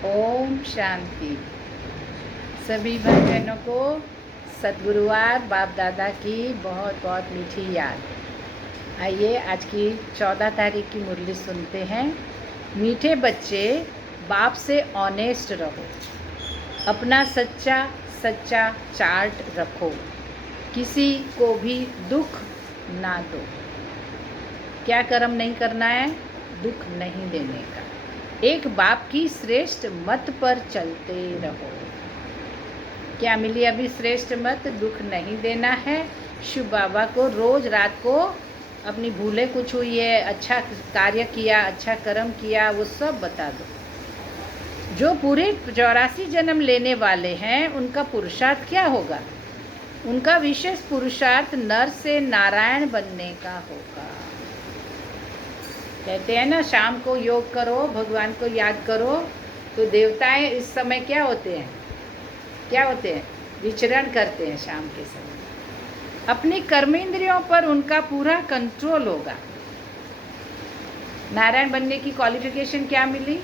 ओम शांति। सभी भाई बहनों को सद्गुरुवार बाप दादा की बहुत बहुत मीठी याद। आइए आज की 14 तारीख की मुरली सुनते हैं। मीठे बच्चे, बाप से ऑनेस्ट रहो, अपना सच्चा सच्चा चार्ट रखो, किसी को भी दुख ना दो। क्या कर्म नहीं करना है? दुख नहीं देने का। एक बाप की श्रेष्ठ मत पर चलते रहो। क्या मिली अभी श्रेष्ठ मत? दुख नहीं देना है। शिव बाबा को रोज रात को अपनी भूलें कुछ हुई है, अच्छा कार्य किया, अच्छा कर्म किया, वो सब बता दो। जो पूरे 84 जन्म लेने वाले हैं उनका पुरुषार्थ क्या होगा? उनका विशेष पुरुषार्थ नर से नारायण बनने का होगा। कहते हैं ना, शाम को योग करो, भगवान को याद करो, तो देवताएं इस समय क्या होते हैं? क्या होते हैं? विचरण करते हैं शाम के समय। अपनी कर्मेंद्रियों पर उनका पूरा कंट्रोल होगा। नारायण बनने की क्वालिफिकेशन क्या मिली?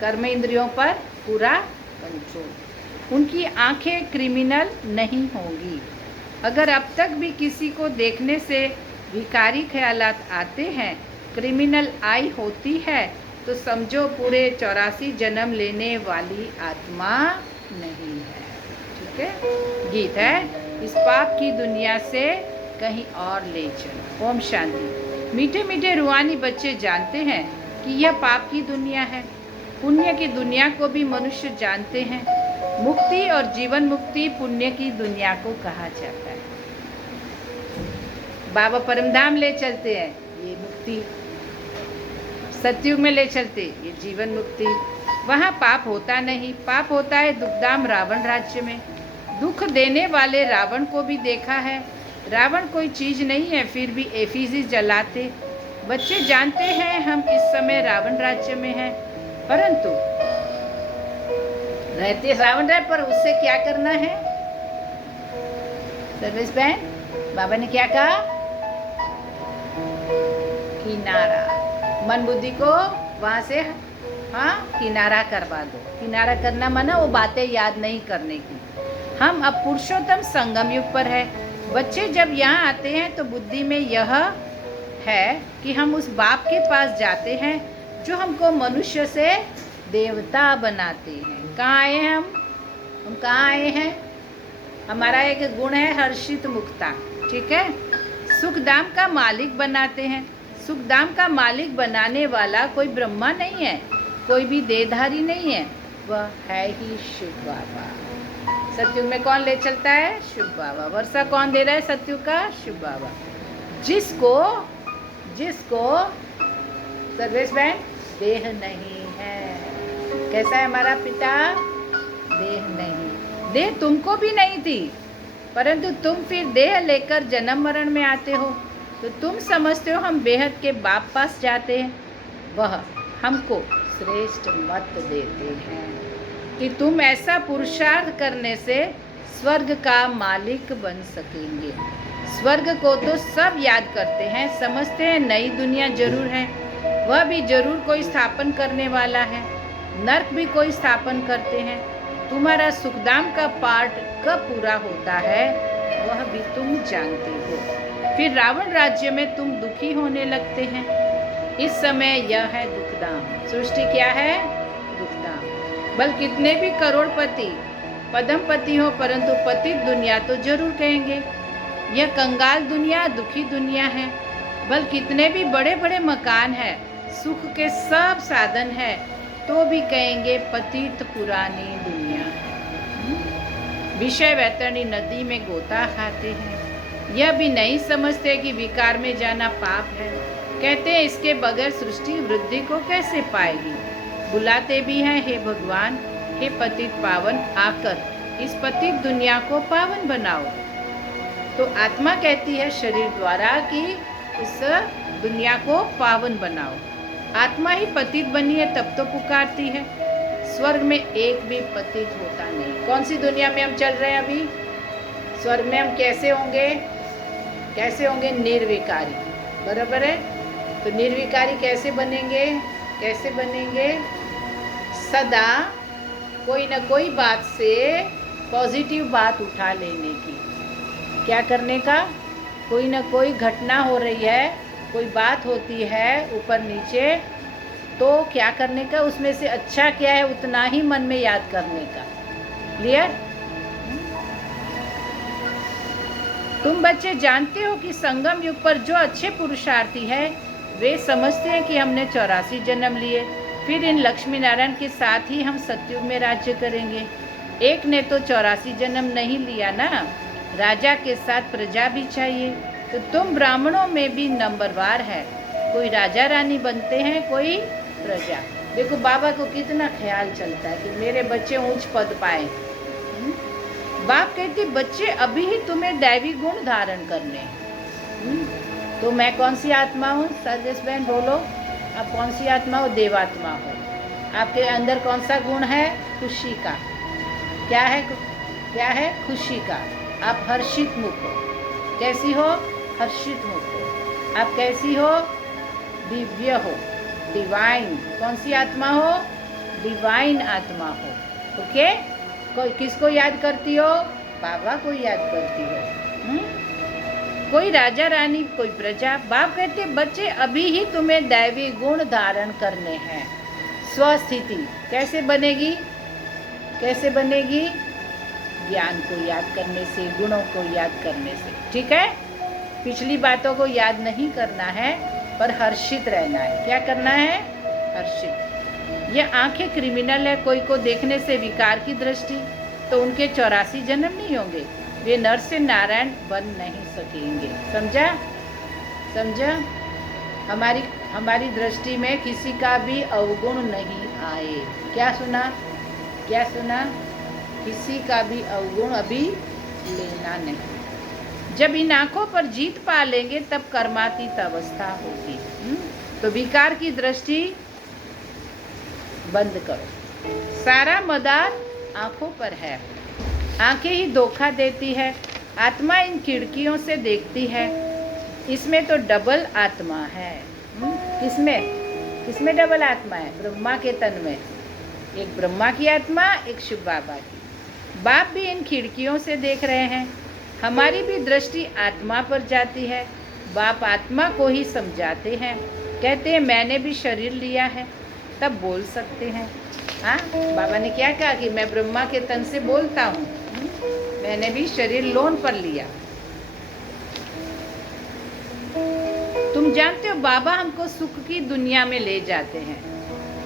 कर्मेंद्रियों पर पूरा कंट्रोल। उनकी आंखें क्रिमिनल नहीं होंगी। अगर अब तक भी किसी को देखने से विकारी ख्यालात आते हैं, क्रिमिनल आई होती है, तो समझो पूरे 84 जन्म लेने वाली आत्मा नहीं है। ठीक है? गीत है, इस पाप की दुनिया से कहीं और ले चलो। ओम शांति। मीठे मीठे रूहानी बच्चे जानते हैं कि यह पाप की दुनिया है। पुण्य की दुनिया को भी मनुष्य जानते हैं। मुक्ति और जीवन मुक्ति पुण्य की दुनिया को कहा जाता है। बाबा परमधाम ले चलते हैं, ये मुक्ति। सतयुग में ले चलते, ये जीवन मुक्ति। वहाँ पाप होता नहीं, पाप होता है दुखधाम रावण राज्य में। दुख देने वाले रावण को भी देखा है। रावण कोई चीज नहीं है, फिर भी एफिजी जलाते। बच्चे जानते हैं हम इस समय रावण राज्य में हैं, परंतु रहते रावण राज्य पर उससे क्या करना है? सर्विस बहन, बाबा ने क्या कहा? किनारा। मन बुद्धि को वहाँ से किनारा करवा दो। किनारा करना माना वो बातें याद नहीं करने की। हम अब पुरुषोत्तम संगम युग पर है। बच्चे जब यहाँ आते हैं तो बुद्धि में यह है कि हम उस बाप के पास जाते हैं जो हमको मनुष्य से देवता बनाते हैं। कहाँ आए हैं हम कहाँ आए हैं? हमारा एक गुण है हर्षित मुक्ता। ठीक है? सुखधाम का मालिक बनाते हैं। सुखधाम का मालिक बनाने वाला कोई ब्रह्मा नहीं है, कोई भी देहधारी नहीं है, वह है ही शिव बाबा। सतयुग में कौन ले चलता है? शिव बाबा। वर्षा कौन दे रहा है सतयुग का? शिव बाबा। जिसको सर्वेश बहन देह नहीं है। कैसा है हमारा पिता? देह नहीं। देह तुमको भी नहीं थी, परंतु तुम फिर देह लेकर जन्म मरण में आते हो, तो तुम समझते हो हम बेहद के बाप पास जाते हैं। वह हमको श्रेष्ठ मत देते हैं कि तुम ऐसा पुरुषार्थ करने से स्वर्ग का मालिक बन सकेंगे। स्वर्ग को तो सब याद करते हैं, समझते हैं नई दुनिया जरूर है, वह भी जरूर कोई स्थापन करने वाला है। नर्क भी कोई स्थापन करते हैं। तुम्हारा सुखधाम का पार्ट कब पूरा होता है वह भी तुम जानते हो। फिर रावण राज्य में तुम दुखी होने लगते हैं। इस समय यह है दुखधाम। सृष्टि क्या है? दुखधाम। बल कितने भी करोड़पति पद्मपति हो, परंतु पतित दुनिया तो जरूर कहेंगे। यह कंगाल दुनिया, दुखी दुनिया है। बल कितने भी बड़े बड़े मकान है, सुख के सब साधन है, तो भी कहेंगे पतित पुरानी दुनिया। विषय वैतरणी नदी में गोता खाते हैं। यह भी नहीं समझते कि विकार में जाना पाप है। कहते हैं इसके बगैर सृष्टि वृद्धि को कैसे पाएगी। बुलाते भी हैं, हे भगवान, हे पतित पावन, आकर इस पतित दुनिया को पावन बनाओ। तो आत्मा कहती है शरीर द्वारा कि इस दुनिया को पावन बनाओ। आत्मा ही पतित बनी है तब तो पुकारती है। स्वर्ग में एक भी पतित होता नहीं। कौन सी दुनिया में हम चल रहे हैं अभी? स्वर्ग में हम कैसे होंगे? कैसे होंगे? निर्विकारी। बराबर है? तो निर्विकारी कैसे बनेंगे? कैसे बनेंगे? सदा कोई ना कोई बात से पॉजिटिव बात उठा लेने की। क्या करने का? कोई ना कोई घटना हो रही है, कोई बात होती है ऊपर नीचे, तो क्या करने का, उसमें से अच्छा क्या है उतना ही मन में याद करने का। क्लियर? तुम बच्चे जानते हो कि संगम युग पर जो अच्छे पुरुषार्थी है वे समझते हैं कि हमने 84 जन्म लिए, फिर इन लक्ष्मी नारायण के साथ ही हम सतयुग में राज्य करेंगे। एक ने तो 84 जन्म नहीं लिया ना, राजा के साथ प्रजा भी चाहिए। तो तुम ब्राह्मणों में भी नंबरवार है, कोई राजा रानी बनते हैं, कोई प्रजा। देखो बाबा को कितना ख्याल चलता है कि मेरे बच्चे ऊंच पद पाए। बाप कहते बच्चे अभी ही तुम्हें दैवी गुण धारण करने। तो मैं कौन सी आत्मा हूँ? सर्वेश बहन बोलो, आप कौन सी आत्मा हो? देवात्मा हो। आपके अंदर कौन सा गुण है? खुशी का। क्या है? क्या है? खुशी का। आप हर्षित मुख हो। कैसी हो? हर्षित मुख हो। आप कैसी हो? दिव्य हो, डिवाइन। कौन सी आत्मा हो? डिवाइन आत्मा हो। ओके? कोई किसको याद करती हो? बाबा को याद करती हो। कोई राजा रानी, कोई प्रजा। बाप कहते बच्चे अभी ही तुम्हें दैवी गुण धारण करने हैं। स्वस्थिति कैसे बनेगी? कैसे बनेगी? ज्ञान को याद करने से, गुणों को याद करने से। ठीक है? पिछली बातों को याद नहीं करना है, पर हर्षित रहना है। क्या करना है? हर्षित। ये आंखें क्रिमिनल है, कोई को देखने से विकार की दृष्टि, तो उनके 84 जन्म नहीं होंगे, वे नर से नारायण बन नहीं सकेंगे। समझा? समझा? हमारी दृष्टि में किसी का भी अवगुण नहीं आए। क्या सुना? क्या सुना? किसी का भी अवगुण अभी लेना नहीं। जब इन आंखों पर जीत पा लेंगे तब कर्मातीत अवस्था होगी। तो विकार की दृष्टि बंद करो। सारा मदार आंखों पर है, आंखें ही धोखा देती है। आत्मा इन खिड़कियों से देखती है। इसमें तो डबल आत्मा है। किसमें? किसमें डबल आत्मा है? ब्रह्मा के तन में। एक ब्रह्मा की आत्मा, एक शिव बाबा की। बाप भी इन खिड़कियों से देख रहे हैं। हमारी भी दृष्टि आत्मा पर जाती है। बाप आत्मा को ही समझाते हैं, कहते हैं मैंने भी शरीर लिया है, तब बोल सकते हैं। हाँ, बाबा ने क्या कहा कि मैं ब्रह्मा के तन से बोलता हूँ, मैंने भी शरीर लोन पर लिया। तुम जानते हो बाबा हमको सुख की दुनिया में ले जाते हैं।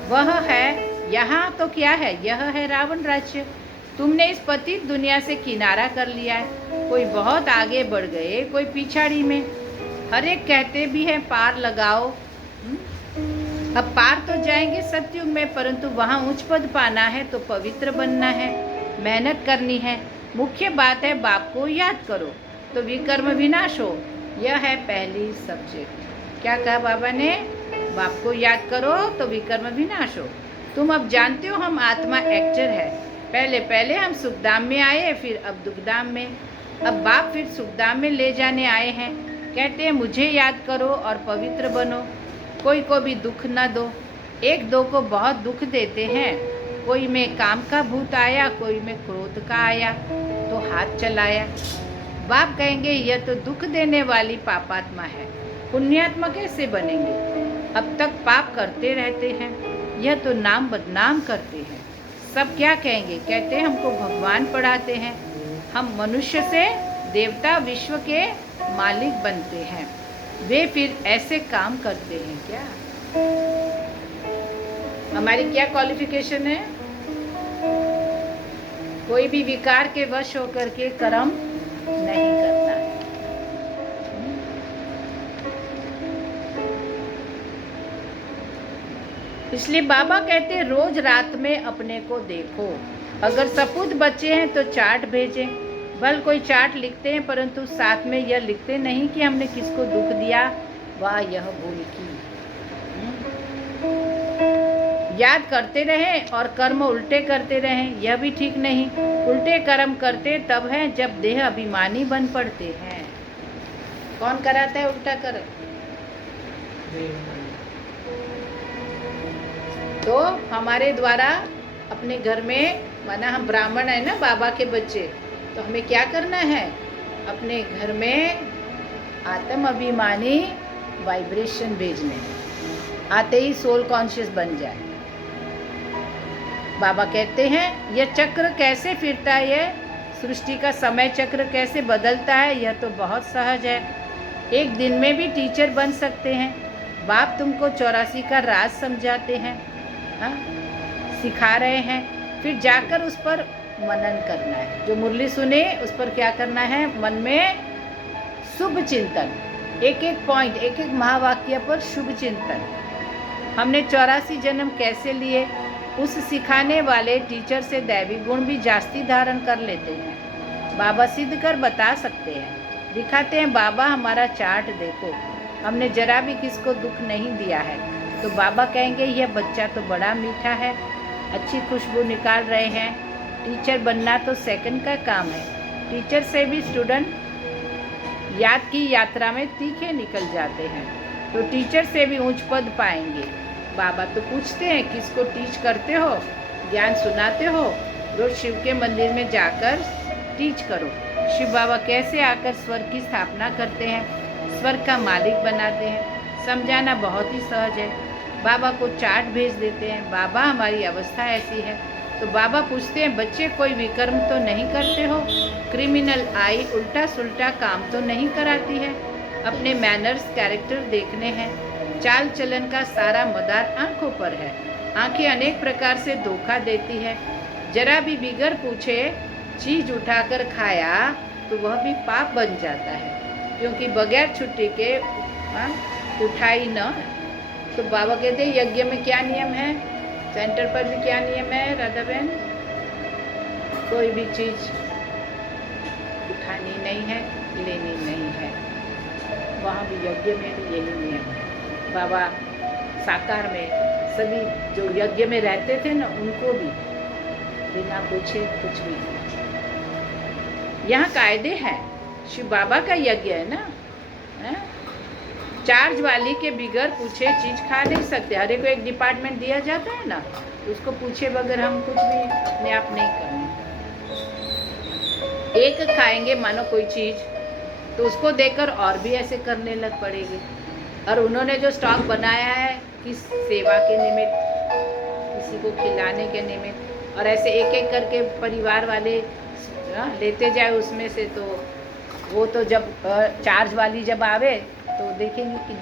वह है यहाँ, तो क्या है? यह है रावण राज्य। तुमने इस पतित दुनिया से किनारा कर लिया है। कोई बहुत आगे बढ़ गए, कोई पिछाड़ी में। हर एक कहते भी हैं पार लगाओ। अब पार तो जाएंगे सतयुग में, परंतु वहाँ उच्च पद पाना है तो पवित्र बनना है, मेहनत करनी है। मुख्य बात है बाप को याद करो तो विकर्म विनाश हो। यह है पहली सब्जेक्ट। क्या कहा बाबा ने? बाप को याद करो तो विकर्म विनाश हो। तुम अब जानते हो हम आत्मा एक्टर है। पहले हम सुखधाम में आए, फिर अब दुखधाम में। अब बाप फिर सुखधाम में ले जाने आए हैं। कहते हैं मुझे याद करो और पवित्र बनो। कोई को भी दुख न दो। एक दो को बहुत दुख देते हैं। कोई में काम का भूत आया, कोई में क्रोध का आया तो हाथ चलाया। बाप कहेंगे यह तो दुख देने वाली पापात्मा है, पुण्यात्मा कैसे बनेंगे? अब तक पाप करते रहते हैं, यह तो नाम बदनाम करते हैं। सब क्या कहेंगे? कहते हैं हमको भगवान पढ़ाते हैं। हम मनुष्य से देवता विश्व के मालिक बनते हैं। वे फिर ऐसे काम करते हैं क्या? हमारी क्या क्वालिफिकेशन है? कोई भी विकार के वश होकर के कर्म नहीं करना है। इसलिए बाबा कहते हैं रोज रात में अपने को देखो। अगर सपूत बच्चे हैं तो चार्ट भेजें। भल कोई चार्ट लिखते हैं, परंतु साथ में यह लिखते नहीं कि हमने किसको दुख दिया, वाह यह भूल की। याद करते रहें और कर्म उल्टे करते रहें, यह भी ठीक नहीं। उल्टे कर्म करते तब है जब देह अभिमानी बन पड़ते हैं। कौन कराता है उल्टा कर्म? तो हमारे द्वारा अपने घर में, माना हम ब्राह्मण है ना, बाबा के बच्चे, तो हमें क्या करना है, अपने घर में आत्म अभिमानी वाइब्रेशन भेजने, आते ही सोल कॉन्शियस बन जाए। बाबा कहते हैं यह चक्र कैसे फिरता है, यह सृष्टि का समय चक्र कैसे बदलता है, यह तो बहुत सहज है। एक दिन में भी टीचर बन सकते हैं। बाप तुमको 84 का राज समझाते हैं, सिखा रहे हैं, फिर जाकर उस पर मनन करना है। जो मुरली सुने उस पर क्या करना है, मन में शुभ चिंतन, एक एक पॉइंट, एक एक महावाक्य पर शुभ चिंतन। हमने 84 जन्म कैसे लिए, उस सिखाने वाले टीचर से दैवी गुण भी जास्ती धारण कर लेते हैं। बाबा सिद्ध कर बता सकते हैं, दिखाते हैं। बाबा हमारा चार्ट देखो, हमने जरा भी किसको दुख नहीं दिया है। तो बाबा कहेंगे यह बच्चा तो बड़ा मीठा है, अच्छी खुशबू निकाल रहे हैं। टीचर बनना तो सेकंड का काम है। टीचर से भी स्टूडेंट याद की यात्रा में तीखे निकल जाते हैं, तो टीचर से भी ऊंच पद पाएंगे। बाबा तो पूछते हैं किसको टीच करते हो, ज्ञान सुनाते हो, रोज शिव के मंदिर में जाकर टीच करो। शिव बाबा कैसे आकर स्वर्ग की स्थापना करते हैं, स्वर्ग का मालिक बनाते हैं। समझाना बहुत ही सहज है। बाबा को चार्ट भेज देते हैं, बाबा हमारी अवस्था ऐसी है। तो बाबा पूछते हैं बच्चे कोई विकर्म तो नहीं करते हो, क्रिमिनल आई उल्टा सुल्टा काम तो नहीं कराती है। अपने मैनर्स कैरेक्टर देखने हैं। चाल चलन का सारा मदार आंखों पर है। आंखें अनेक प्रकार से धोखा देती है। जरा भी बिगर पूछे चीज उठाकर खाया तो वह भी पाप बन जाता है, क्योंकि बगैर छुट्टी के उठाई न। तो बाबा कहते हैं यज्ञ में क्या नियम है, सेंटर पर भी क्या नियम है राधा बहन, कोई भी चीज उठानी नहीं है, लेनी नहीं है। वहाँ भी यज्ञ में भी यही नियम है। बाबा साकार में सभी जो यज्ञ में रहते थे ना, उनको भी बिना पूछे कुछ भी। यहाँ कायदे हैं, शिव बाबा का यज्ञ है ना, चार्ज वाली के बिगर पूछे चीज खा नहीं सकते। हर एक को एक डिपार्टमेंट दिया जाता है ना, उसको पूछे बगैर हम कुछ भी अपने आप नहीं करने। एक खाएंगे मानो कोई चीज, तो उसको देकर और भी ऐसे करने लग पड़ेंगे। और उन्होंने जो स्टॉक बनाया है किस सेवा के निमित्त, किसी को खिलाने के निमित्त, और ऐसे एक एक करके परिवार वाले लेते जाए उसमें से, तो वो तो जब चार्ज वाली जब आवे तो देखेंगे कि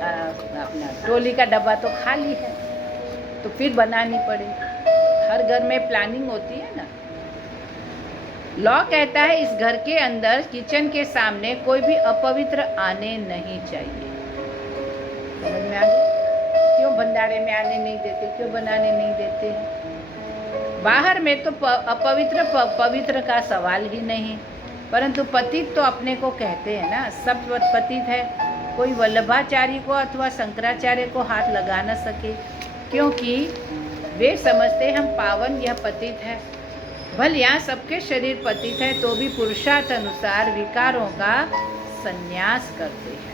अपना ट्रॉली का डब्बा तो खाली है, तो फिर बनानी पड़े। हर घर में प्लानिंग होती है ना। लॉ कहता है इस घर के अंदर किचन के सामने कोई भी अपवित्र आने नहीं चाहिए। समझ में आ गया? क्यों भंडारे में आने नहीं देते, क्यों बनाने नहीं देते? बाहर में तो अपवित्र पवित्र का सवाल ही नहीं। परंतु पतित तो अपने को कहते हैं ना, सब पतित है। कोई वल्लभाचार्य को अथवा शंकराचार्य को हाथ लगा न सके, क्योंकि वे समझते हम पावन, यह पतित है। भले यहाँ सबके शरीर पतित है, तो भी पुरुषार्थ अनुसार विकारों का संन्यास करते हैं।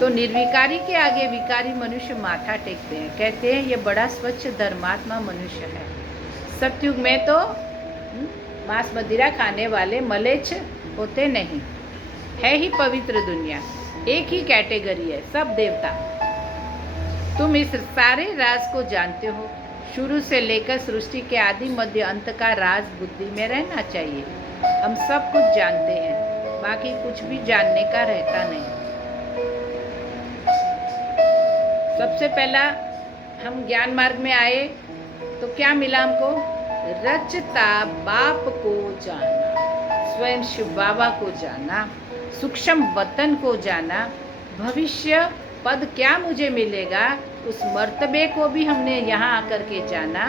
तो निर्विकारी के आगे विकारी मनुष्य माथा टेकते हैं, कहते हैं ये बड़ा स्वच्छ धर्मात्मा मनुष्य है। सतयुग में तो मांस मदिरा खाने वाले मलेच्छ होते नहीं, है ही पवित्र दुनिया। एक ही कैटेगरी है, सब देवता। तुम इस सारे राज को जानते हो। शुरू से लेकर सृष्टि के आदि मध्य अंत का राज बुद्धि में रहना चाहिए। हम सब कुछ जानते हैं, बाकी कुछ भी जानने का रहता नहीं। सबसे पहला हम ज्ञान मार्ग में आए तो क्या मिला हमको? रचता बाप को जाना, स्वयं शिव बाबा को जाना, सूक्ष्म वतन को जाना, भविष्य पद क्या मुझे मिलेगा, उस मर्तबे को भी हमने यहाँ आकर के जाना,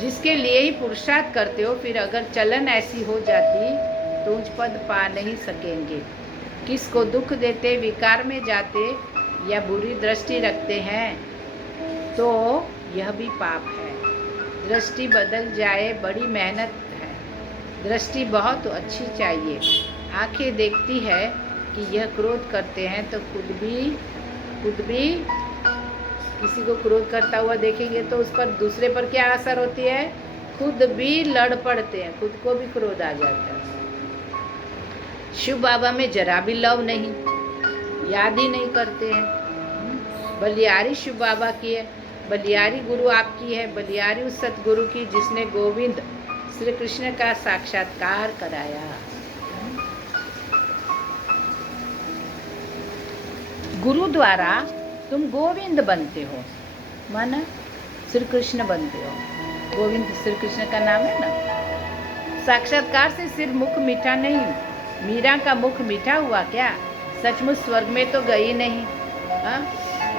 जिसके लिए ही पुरुषार्थ करते हो। फिर अगर चलन ऐसी हो जाती तो उच्च पद पा नहीं सकेंगे। किसको दुख देते, विकार में जाते या बुरी दृष्टि रखते हैं, तो यह भी पाप है। दृष्टि बदल जाए, बड़ी मेहनत है। दृष्टि बहुत अच्छी चाहिए। आंखें देखती है कि यह क्रोध करते हैं तो खुद भी किसी को क्रोध करता हुआ देखेंगे तो उस पर दूसरे पर क्या असर होती है? खुद भी लड़ पड़ते हैं, खुद को भी क्रोध आ जाता है। शिव बाबा में जरा भी लव नहीं, याद ही नहीं करते हैं। बलियारी शिव बाबा की है, बलियारी गुरु आपकी है, बलियारी उस सतगुरु की जिसने गोविंद श्री कृष्ण का साक्षात्कार कराया। गुरु द्वारा तुम गोविंद बनते हो, माना श्री कृष्ण बनते हो। गोविंद श्री कृष्ण का नाम है ना। साक्षात्कार से सिर्फ मुख मीठा नहीं, मीरा का मुख मीठा हुआ क्या? सचमुच स्वर्ग में तो गई नहीं। हाँ,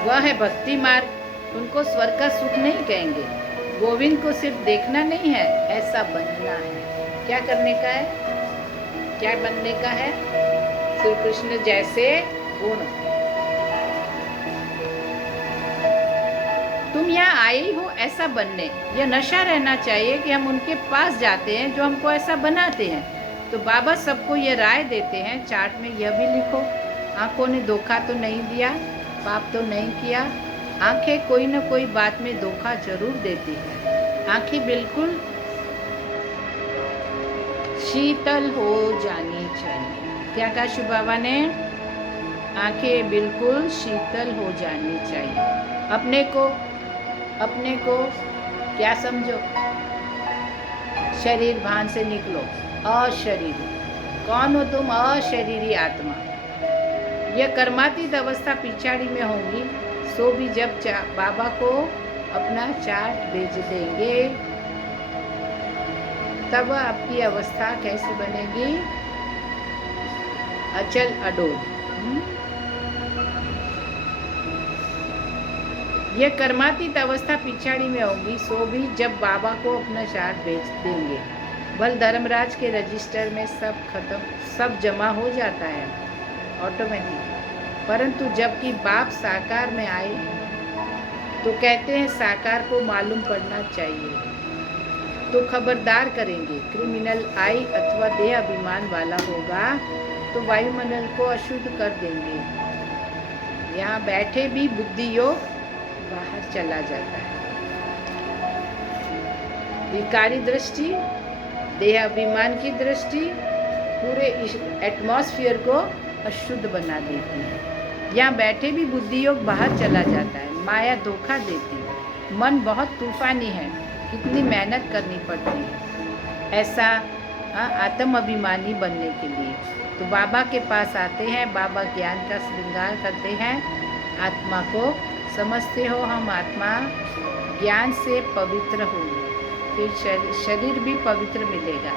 वह है भक्ति मार्ग, उनको स्वर्ग का सुख नहीं कहेंगे। गोविंद को सिर्फ देखना नहीं है, ऐसा बनना है। क्या करने का है? क्या बनने का है? श्री कृष्ण जैसे गुण। तुम यहाँ आए हो ऐसा बनने। यह नशा रहना चाहिए कि हम उनके पास जाते हैं जो हमको ऐसा बनाते हैं। तो बाबा सबको ये राय देते हैं, चार्ट में यह भी लिखो, आंखों ने धोखा तो नहीं दिया, पाप तो नहीं किया। आंखें कोई न कोई बात में धोखा जरूर देती है। आंखें बिल्कुल शीतल हो जानी चाहिए। क्या कहा शिव बाबा ने? आंखें बिल्कुल शीतल हो जानी चाहिए। अपने को क्या समझो? शरीर भान से निकलो, अशरीरी। कौन हो तुम? अशरीरी आत्मा। यह कर्मातीत अवस्था पिछाड़ी में होगी, सो भी जब बाबा को अपना चार्ट भेज देंगे तब आपकी अवस्था कैसी बनेगी? अचल अडोल। यह कर्मातीत अवस्था पिछाड़ी में होगी, सो भी जब बाबा को अपना चार्ट भेज देंगे। बल धर्मराज के रजिस्टर में सब खत्म, सब जमा हो जाता है ऑटोमेटिक। परंतु जबकि बाप साकार में आए तो कहते हैं साकार को मालूम पड़ना चाहिए, तो खबरदार करेंगे। क्रिमिनल आई अथवा देह अभिमान वाला होगा तो वायुमंडल को अशुद्ध कर देंगे। यहाँ बैठे भी बुद्धि योग बाहर चला जाता है। विकारी दृष्टि, देह अभिमान की दृष्टि पूरे एटमॉस्फेयर को अशुद्ध बना देती है। यहाँ बैठे भी बुद्धि योग बाहर चला जाता है। माया धोखा देती है। मन बहुत तूफानी है, कितनी मेहनत करनी पड़ती है ऐसा आत्म अभिमानी बनने के लिए। तो बाबा के पास आते हैं, बाबा ज्ञान का श्रृंगार करते हैं। आत्मा को समझते हो, हम आत्मा ज्ञान से पवित्र होंगे, फिर शरीर भी पवित्र मिलेगा।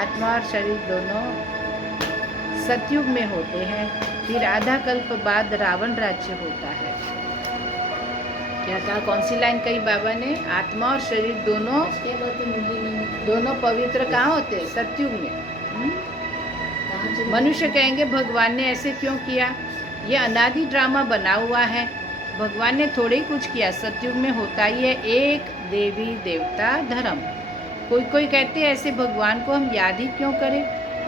आत्मा और शरीर दोनों सतयुग में होते हैं, फिर आधा कल्प बाद रावण राज्य होता है। क्या कहा? कौन सी लाइन कही बाबा ने? आत्मा और शरीर दोनों पवित्र कहाँ होते हैं? सतयुग में। मनुष्य कहेंगे भगवान ने ऐसे क्यों किया? ये अनादि ड्रामा बना हुआ है। भगवान ने थोड़े ही कुछ किया। सतयुग में होता ही है एक देवी देवता धर्म। कोई कहते हैं ऐसे भगवान को हम याद ही क्यों करें?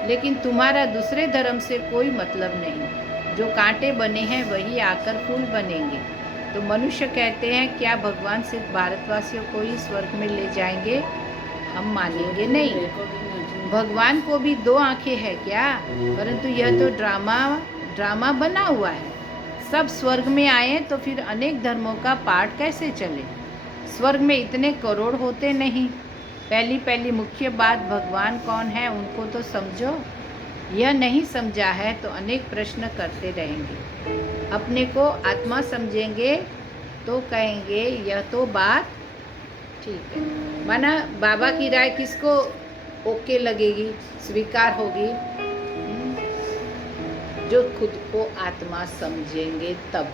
लेकिन तुम्हारा दूसरे धर्म से कोई मतलब नहीं। जो कांटे बने हैं वही आकर फूल बनेंगे। तो मनुष्य कहते हैं क्या भगवान सिर्फ भारतवासियों को ही स्वर्ग में ले जाएंगे? हम मानेंगे नहीं। भगवान को भी दो आंखें हैं क्या? परंतु यह तो ड्रामा बना हुआ है। सब स्वर्ग में आए तो फिर अनेक धर्मों का पाठ कैसे चले? स्वर्ग में इतने करोड़ होते नहीं। पहली मुख्य बात भगवान कौन है उनको तो समझो। यह नहीं समझा है तो अनेक प्रश्न करते रहेंगे। अपने को आत्मा समझेंगे तो कहेंगे यह तो बात ठीक है। माना बाबा की राय किसको ओके लगेगी, स्वीकार होगी? जो खुद को आत्मा समझेंगे तब।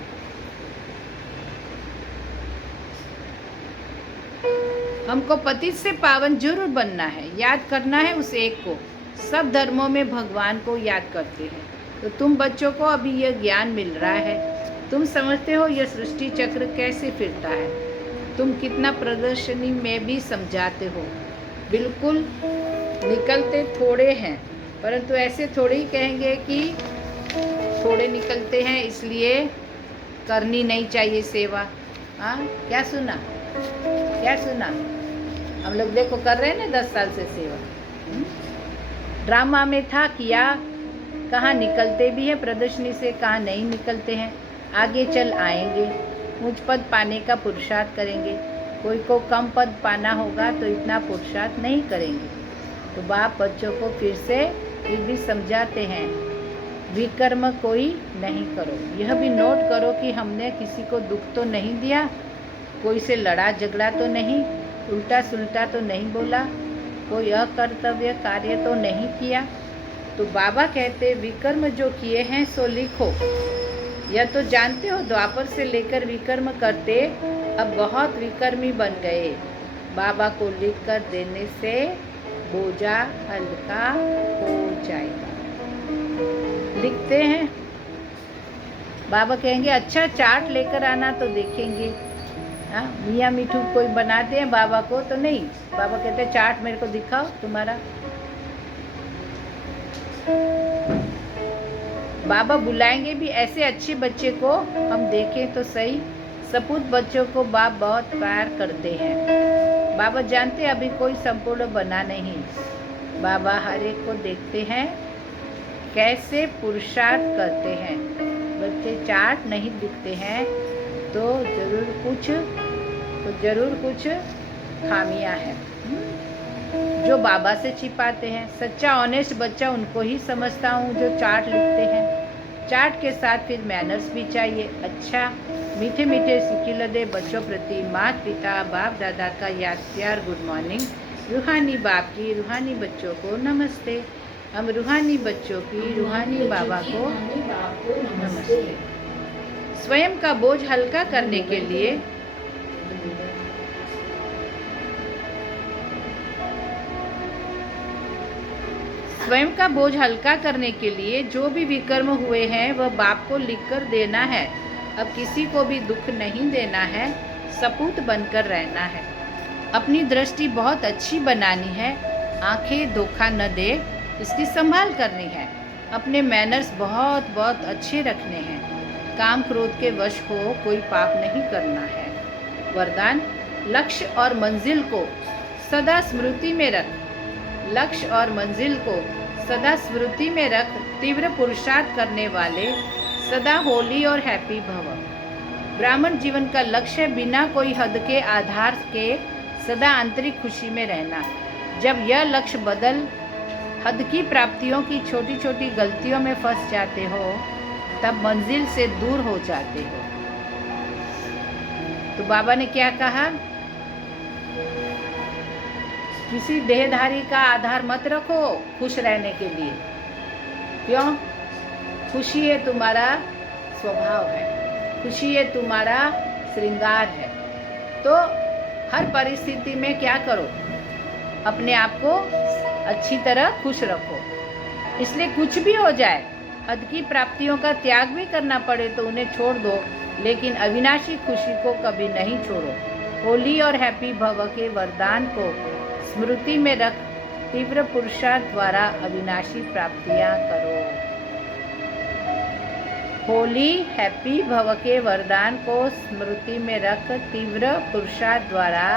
हमको पतित से पावन जरूर बनना है, याद करना है उस एक को। सब धर्मों में भगवान को याद करते हैं। तो तुम बच्चों को अभी यह ज्ञान मिल रहा है। तुम समझते हो यह सृष्टि चक्र कैसे फिरता है। तुम कितना प्रदर्शनी में भी समझाते हो। बिल्कुल निकलते थोड़े हैं, परंतु ऐसे थोड़े ही कहेंगे कि थोड़े निकलते हैं इसलिए करनी नहीं चाहिए सेवा। हाँ, क्या सुना? क्या सुना? हम लोग देखो कर रहे हैं ना 10 साल से सेवा। ड्रामा में था किया, कहाँ निकलते भी हैं प्रदर्शनी से, कहाँ नहीं निकलते हैं। आगे चल आएंगे, मुझ पद पाने का पुरुषार्थ करेंगे। कोई को कम पद पाना होगा तो इतना पुरुषार्थ नहीं करेंगे। तो बाप बच्चों को फिर भी समझाते हैं, विकर्म कोई नहीं करो। यह भी नोट करो कि हमने किसी को दुख तो नहीं दिया, कोई से लड़ा झगड़ा तो नहीं, उल्टा सुल्टा तो नहीं बोला, कोई अकर्तव्य कार्य तो नहीं किया। तो बाबा कहते विकर्म जो किए हैं सो लिखो। यह तो जानते हो द्वापर से लेकर विकर्म करते अब बहुत विकर्मी बन गए। बाबा को लिख कर देने से बोझा हल्का हो जाएगा। लिखते हैं, बाबा कहेंगे अच्छा चार्ट लेकर आना तो देखेंगे। हाँ, मियाँ मिठू कोई बनाते हैं बाबा को तो नहीं, बाबा कहते हैं चार्ट मेरे को दिखाओ तुम्हारा। बाबा बुलाएंगे भी ऐसे अच्छे बच्चे को, हम देखें तो सही। सपूत बच्चों को बाप बहुत प्यार करते हैं। बाबा जानते अभी कोई संपूर्ण बना नहीं। बाबा हर एक को देखते हैं कैसे पुरुषार्थ करते हैं। बच्चे चार्ट नहीं दिखते हैं तो जरूर कुछ खामियां हैं जो बाबा से छिपाते हैं। सच्चा ऑनेस्ट बच्चा उनको ही समझता हूँ जो चार्ट लिखते हैं। चार्ट के साथ फिर मैनर्स भी चाहिए। अच्छा मीठे मीठे सिकिलदे बच्चों प्रति माता पिता बाप दादा का याद प्यार गुड मॉर्निंग। रूहानी बाप की रूहानी बच्चों को नमस्ते। हम रूहानी बच्चों की रूहानी बाबा को नमस्ते। स्वयं का बोझ हल्का करने के लिए जो भी विकर्म हुए हैं वह बाप को लिखकर देना है। अब किसी को भी दुख नहीं देना है, सपूत बनकर रहना है। अपनी दृष्टि बहुत अच्छी बनानी है, आंखें धोखा न दे इसकी संभाल करनी है। अपने मैनर्स बहुत बहुत अच्छे रखने हैं। काम क्रोध के वश हो कोई पाप नहीं करना है। वरदान लक्ष्य और मंजिल को सदा स्मृति में रख। लक्ष्य और मंजिल को सदा स्मृति में रख। तीव्र पुरुषार्थ करने वाले सदा होली और हैप्पी भव। ब्राह्मण जीवन का लक्ष्य बिना कोई हद के आधार के सदा आंतरिक खुशी में रहना। जब यह लक्ष्य बदल हद की प्राप्तियों की छोटी छोटी गलतियों में फंस जाते हो तब मंजिल से दूर हो जाते हो। तो बाबा ने क्या कहा, किसी देहधारी का आधार मत रखो खुश रहने के लिए। क्यों? खुशी है तुम्हारा स्वभाव है, खुशी है तुम्हारा श्रृंगार है। तो हर परिस्थिति में क्या करो, अपने आप को अच्छी तरह खुश रखो। इसलिए कुछ भी हो जाए, हद की प्राप्तियों का त्याग भी करना पड़े तो उन्हें छोड़ दो, लेकिन अविनाशी खुशी को कभी नहीं छोड़ो। होली और हैप्पी भव के वरदान को स्मृति में रख। तीव्र पुरुषार्थ द्वारा अविनाशी प्राप्तियां करो। होली हैप्पी भव के वरदान को स्मृति में रख। तीव्र पुरुषार्थ द्वारा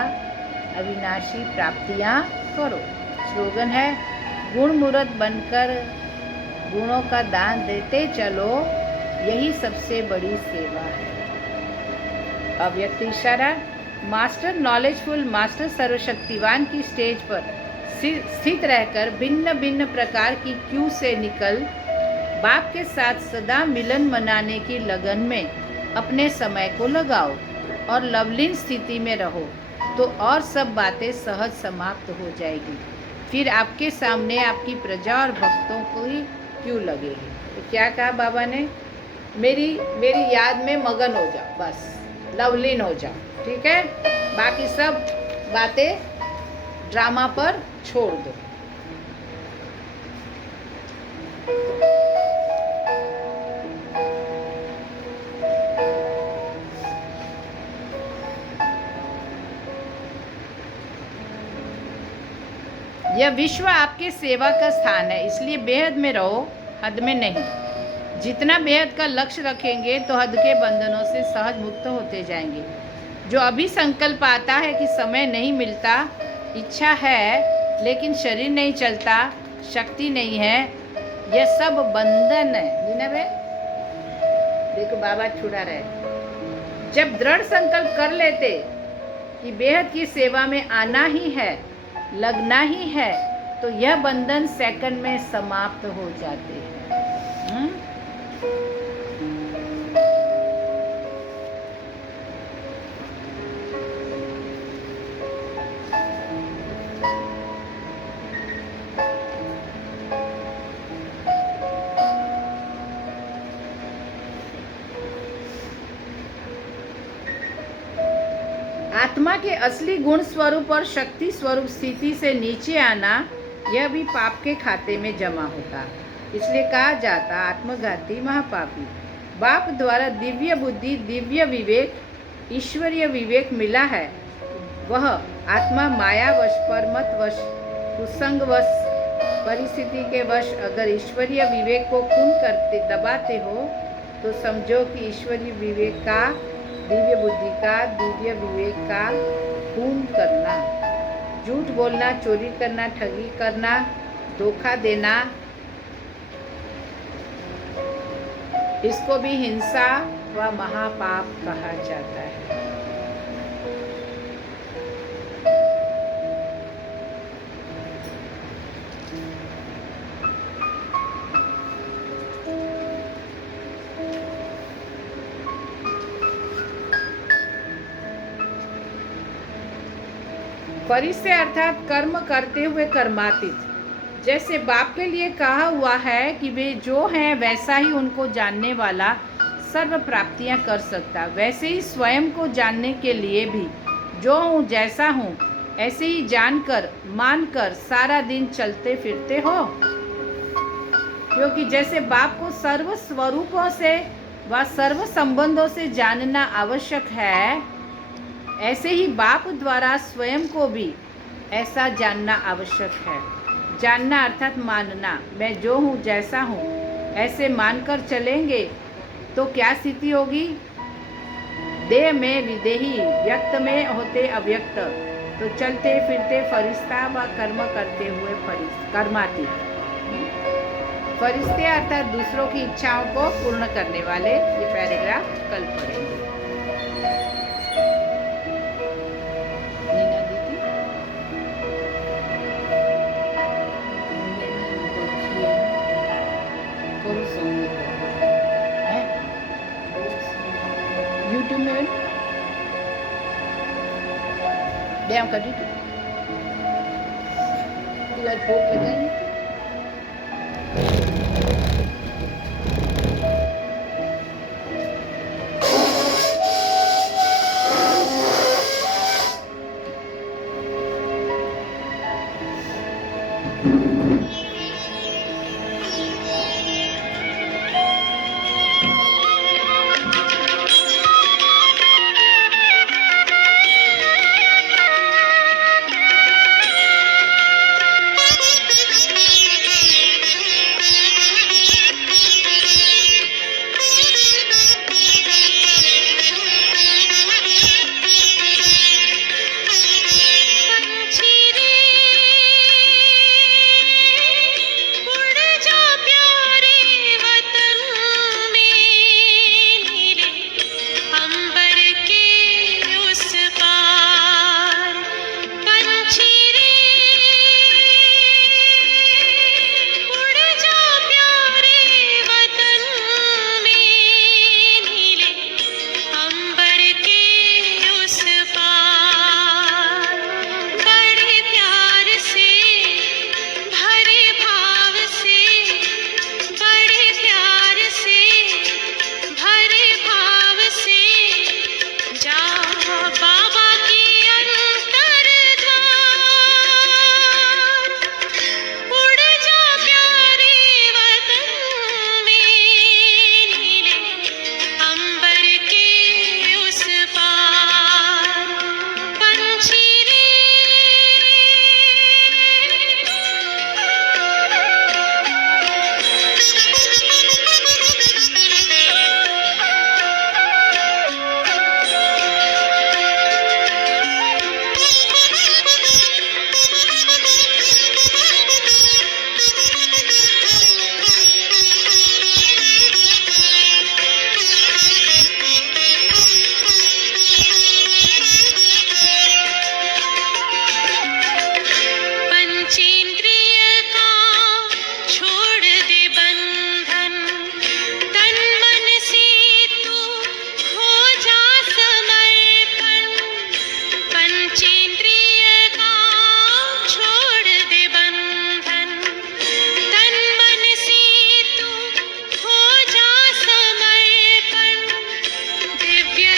अविनाशी प्राप्तियां करो। स्लोगन है, गुण मूर्त बनकर गुणों का दान देते चलो, यही सबसे बड़ी सेवा है। अव्यक्त इशारा, मास्टर नॉलेजफुल मास्टर सर्वशक्तिवान की स्टेज पर स्थित रहकर भिन्न भिन्न प्रकार की क्यू से निकल बाप के साथ सदा मिलन मनाने की लगन में अपने समय को लगाओ और लवलीन स्थिति में रहो, तो और सब बातें सहज समाप्त हो जाएगी। फिर आपके सामने आपकी प्रजा और भक्तों को ही क्यों लगेगी। तो क्या कहा बाबा ने, मेरी याद में मगन हो जाओ, बस लवलीन हो जाओ, ठीक है। बाकी सब बातें ड्रामा पर छोड़ दो। यह विश्व आपके सेवा का स्थान है, इसलिए बेहद में रहो, हद में नहीं। जितना बेहद का लक्ष्य रखेंगे तो हद के बंधनों से सहज मुक्त होते जाएंगे। जो अभी संकल्प आता है कि समय नहीं मिलता, इच्छा है लेकिन शरीर नहीं चलता, शक्ति नहीं है, यह सब बंधन है। लीना बहन देखो बाबा छुड़ा रहे। जब दृढ़ संकल्प कर लेते कि बेहद की सेवा में आना ही है, लगना ही है, तो यह बंधन सेकंड में समाप्त हो जाते हैं। आत्मा के असली गुण स्वरूप और शक्ति स्वरूप स्थिति से नीचे आना, यह भी पाप के खाते में जमा होता। इसलिए कहा जाता आत्मघाती महापापी। बाप द्वारा दिव्य बुद्धि, दिव्य विवेक, ईश्वरीय विवेक मिला है। वह आत्मा मायावश, परमतवश, कुसंगवश, परिस्थिति के वश अगर ईश्वरीय विवेक को खून करते दबाते हो, तो समझो कि ईश्वरीय विवेक का, दिव्य बुद्धि का, दिव्य विवेक का खून करना, झूठ बोलना, चोरी करना, ठगी करना, धोखा देना, इसको भी हिंसा व महापाप कहा जाता है। फरिश्ते अर्थात कर्म करते हुए कर्मातीत। जैसे बाप के लिए कहा हुआ है कि वे जो हैं वैसा ही उनको जानने वाला सर्व प्राप्तियां कर सकता, वैसे ही स्वयं को जानने के लिए भी जो हूँ जैसा हूँ ऐसे ही जानकर मानकर सारा दिन चलते फिरते हो। क्योंकि जैसे बाप को सर्व स्वरूपों से व सर्व संबंधों से जानना आवश्यक है, ऐसे ही बाप द्वारा स्वयं को भी ऐसा जानना आवश्यक है। जानना अर्थात मानना। मैं जो हूँ जैसा हूँ ऐसे मानकर चलेंगे तो क्या स्थिति होगी? देह में विदेही, व्यक्त में होते अव्यक्त, तो चलते फिरते फरिश्ता व कर्म करते हुए कर्मातीत। फरिश्ते अर्थात दूसरों की इच्छाओं को पूर्ण करने वाले। ये पैराग्राफ कल पढ़ेंगे। YouTube में ब्याह कर दी तू आज भोग लगाएंगे।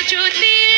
ज्योति